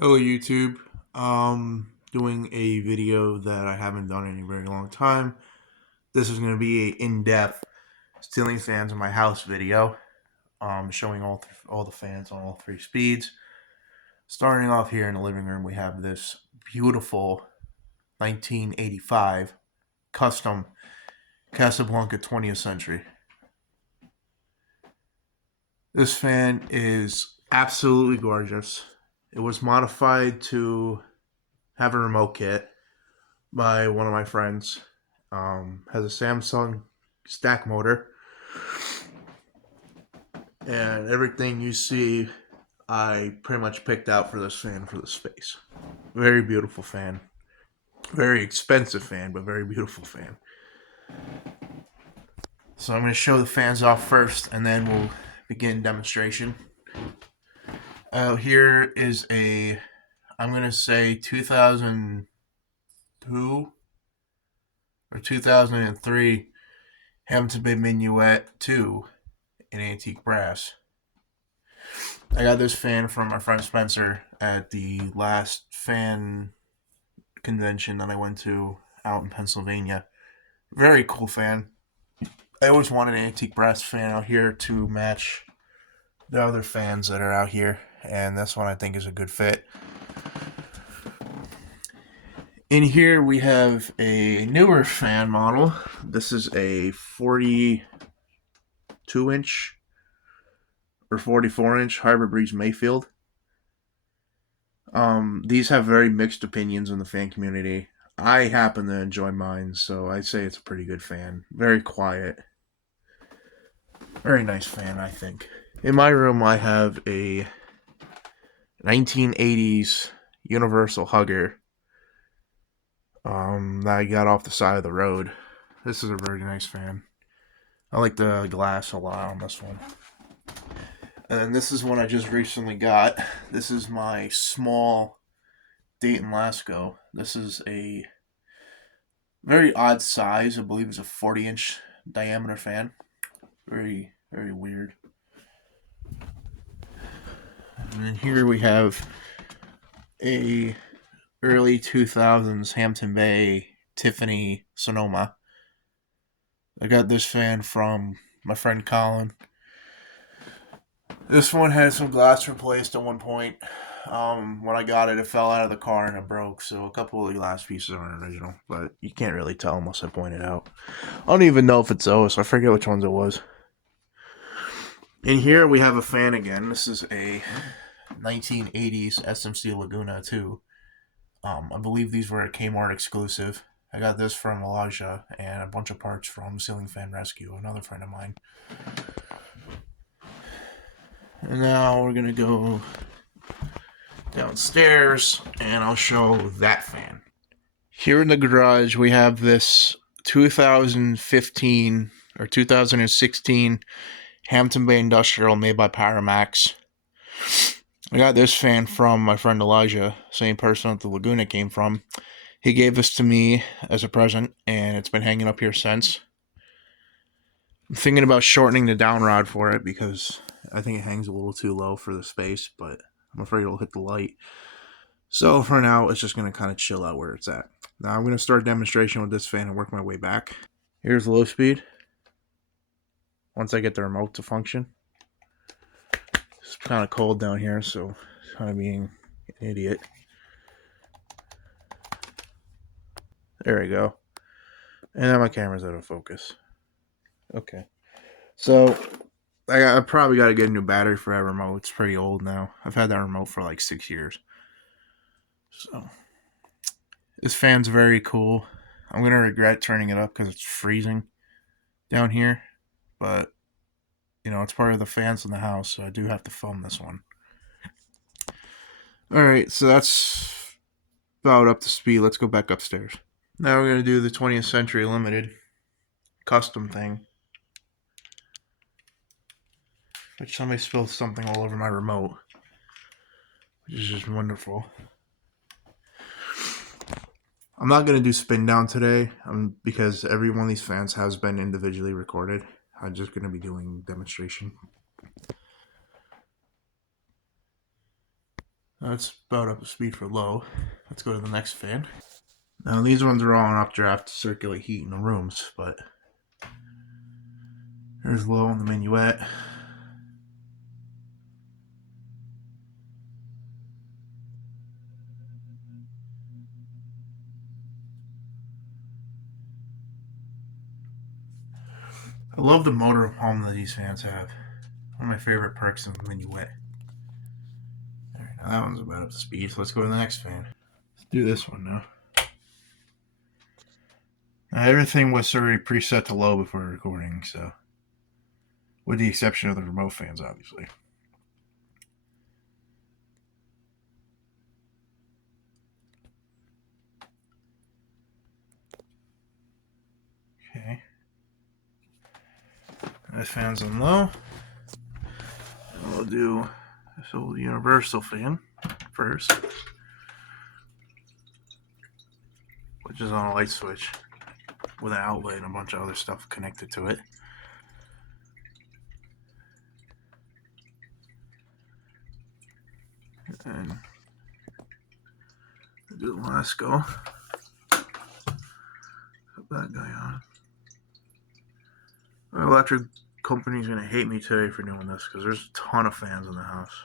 Hello YouTube. Doing a video that I haven't done in a very long time. This is going to be a in-depth ceiling fans in my house video. Showing all the fans on all three speeds. Starting off here in the living room, we have this beautiful 1985 custom Casablanca 20th century. This fan is absolutely gorgeous. It was modified to have a remote kit by one of my friends. Has a Samsung stack motor, and everything you see, I pretty much picked out for this fan for the space. Very beautiful fan, very expensive fan, but very beautiful fan. So I'm going to show the fans off first, and then we'll begin demonstration. Here is a, I'm going to say 2002 or 2003 Hamilton Bay Minuet 2 in antique brass. I got this fan from my friend Spencer at the last fan convention that I went to out in Pennsylvania. Very cool fan. I always wanted an antique brass fan out here to match the other fans that are out here, and this one I think is a good fit. In here we have a newer fan model. This is a 42-inch or 44-inch Harbor Breeze Mayfield. These have very mixed opinions in the fan community. I happen to enjoy mine, so I'd say it's a pretty good fan. Very quiet. Very nice fan, I think. In my room, I have a 1980s Universal Hugger that I got off the side of the road. This is a very nice fan. I like the glass a lot on this one. And this is one I just recently got. This is my small Dayton Lasco. This is a very odd size. I believe it's a 40-inch diameter fan. Very, very weird. And then here we have a early 2000s Hampton Bay Tiffany Sonoma. I got this fan from my friend Colin. This one had some glass replaced at one point. When I got it, it fell out of the car and it broke, so a couple of the glass pieces aren't original, but you can't really tell unless I point it out. I don't even know if it's those. I forget which ones it was. In here we have a fan again. This is a 1980s SMC Laguna 2. I believe these were a Kmart exclusive. I got this from Elijah and a bunch of parts from Ceiling Fan Rescue, another friend of mine. And now we're going to go downstairs and I'll show that fan. Here in the garage, we have this 2015 or 2016 Hampton Bay Industrial made by Paramax. I got this fan from my friend Elijah, same person that the Laguna came from. He gave this to me as a present, and it's been hanging up here since. I'm thinking about shortening the down rod for it because I think it hangs a little too low for the space, but I'm afraid it'll hit the light. So for now, it's just going to kind of chill out where it's at. Now I'm going to start a demonstration with this fan and work my way back. Here's low speed. Once I get the remote to function. It's kind of cold down here, so it's kind of being an idiot. There we go. And then my camera's out of focus. Okay. So I probably got to get a new battery for that remote. It's pretty old now. I've had that remote for like 6 years. So this fan's very cool. I'm going to regret turning it up because it's freezing down here. But, you know, it's part of the fans in the house, so I do have to film this one. Alright, so that's about up to speed. Let's go back upstairs. Now we're going to do the 20th Century Limited custom thing. Which somebody spilled something all over my remote. Which is just wonderful. I'm not going to do spin down today because every one of these fans has been individually recorded. I'm just going to be doing demonstration. That's about up to speed for low. Let's go to the next fan. Now these ones are all on updraft to circulate heat in the rooms, but there's low on the minuet. I love the motor home that these fans have. One of my favorite perks of the minuet. Alright, now that one's about up to speed, so let's go to the next fan. Let's do this one now. Now everything was already preset to low before recording, so with the exception of the remote fans, obviously. Okay. This fan's on low. And we'll do this old universal fan first, which is on a light switch with an outlet and a bunch of other stuff connected to it. And do the last go. Put that guy on. My electric company's gonna hate me today for doing this because there's a ton of fans in the house.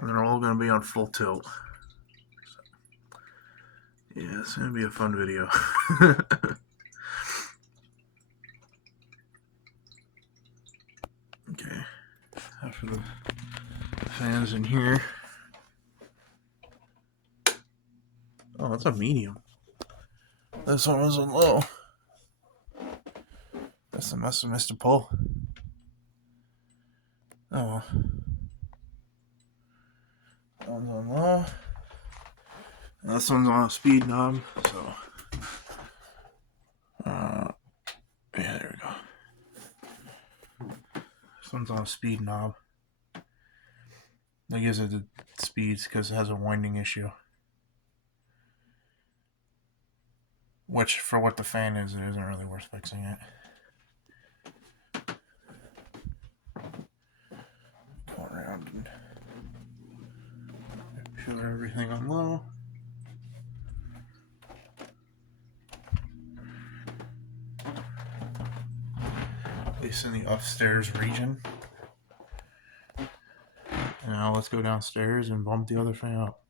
And they're all gonna be on full tilt. So, yeah, it's gonna be a fun video. Okay. After the fans in here. Oh, that's a medium. This one was on low. That's the mess of Mr. Pull. Oh. That one's on low. And this one's on a speed knob, so. Yeah, there we go. This one's on a speed knob. That gives it the speeds because it has a winding issue. Which, for what the fan is, it isn't really worth fixing it. Go around and show everything on low. At least in the upstairs region. Now let's go downstairs and bump the other fan up.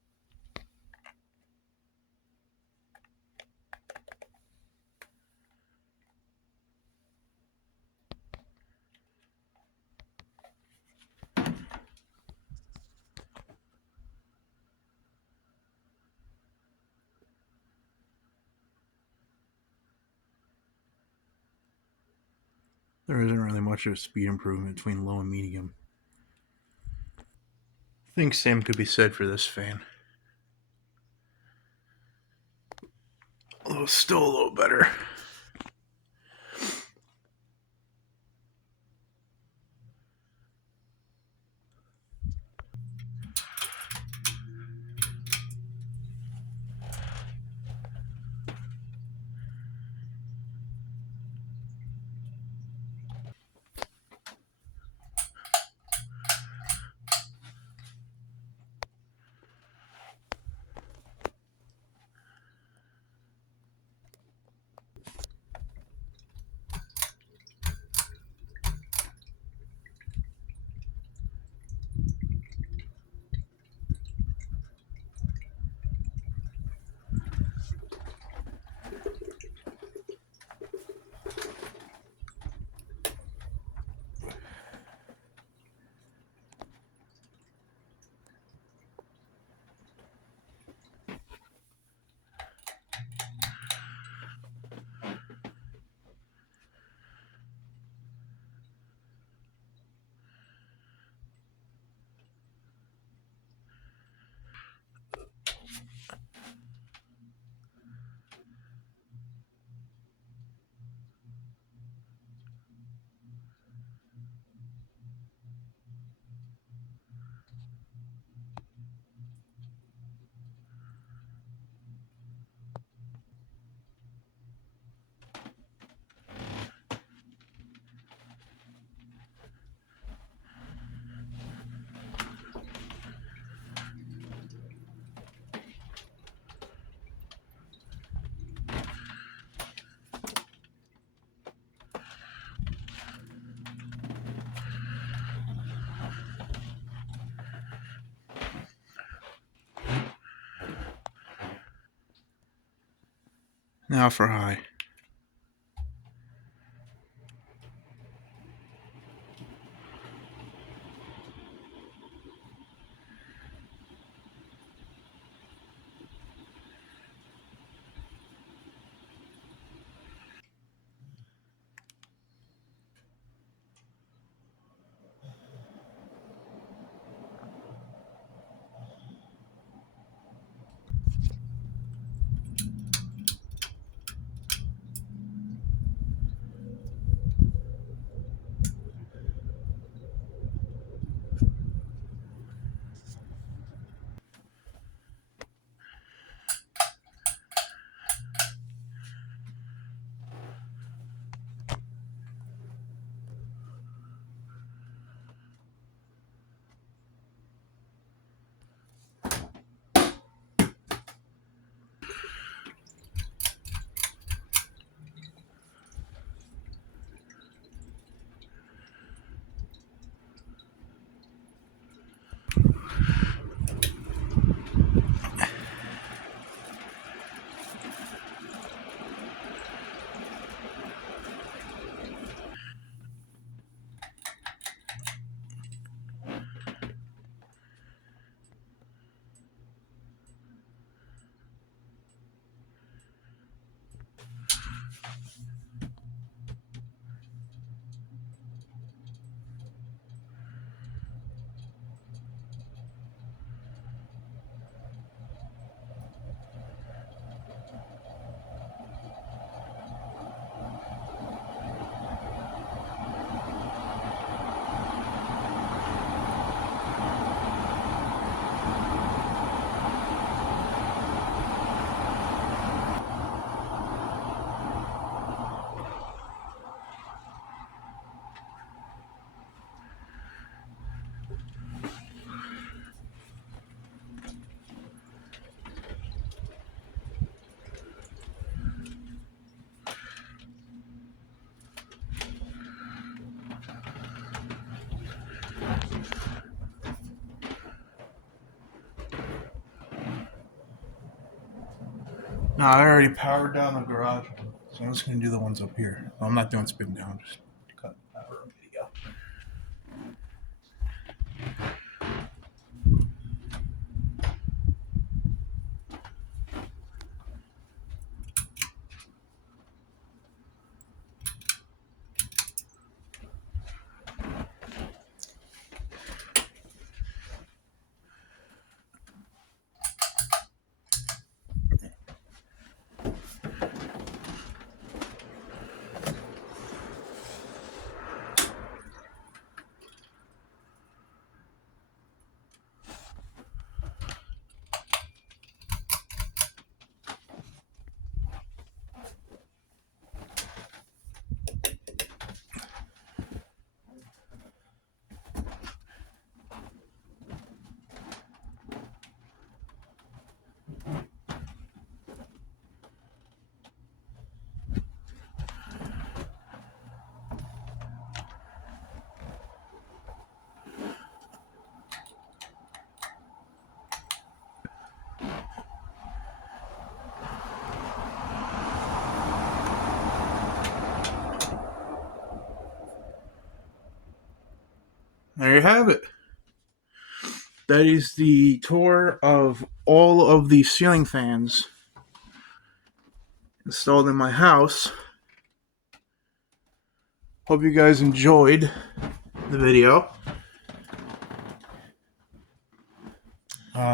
There isn't really much of a speed improvement between low and medium. I think same could be said for this fan. Although it's still a little better. Now for high. No, I already powered down the garage, so I'm just gonna do the ones up here. I'm not doing spin down, just cut the power up. There you go. There you have it. That is the tour of all of the ceiling fans installed in my house. Hope you guys enjoyed the video.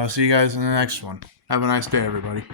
See you guys in the next one. Have a nice day, everybody.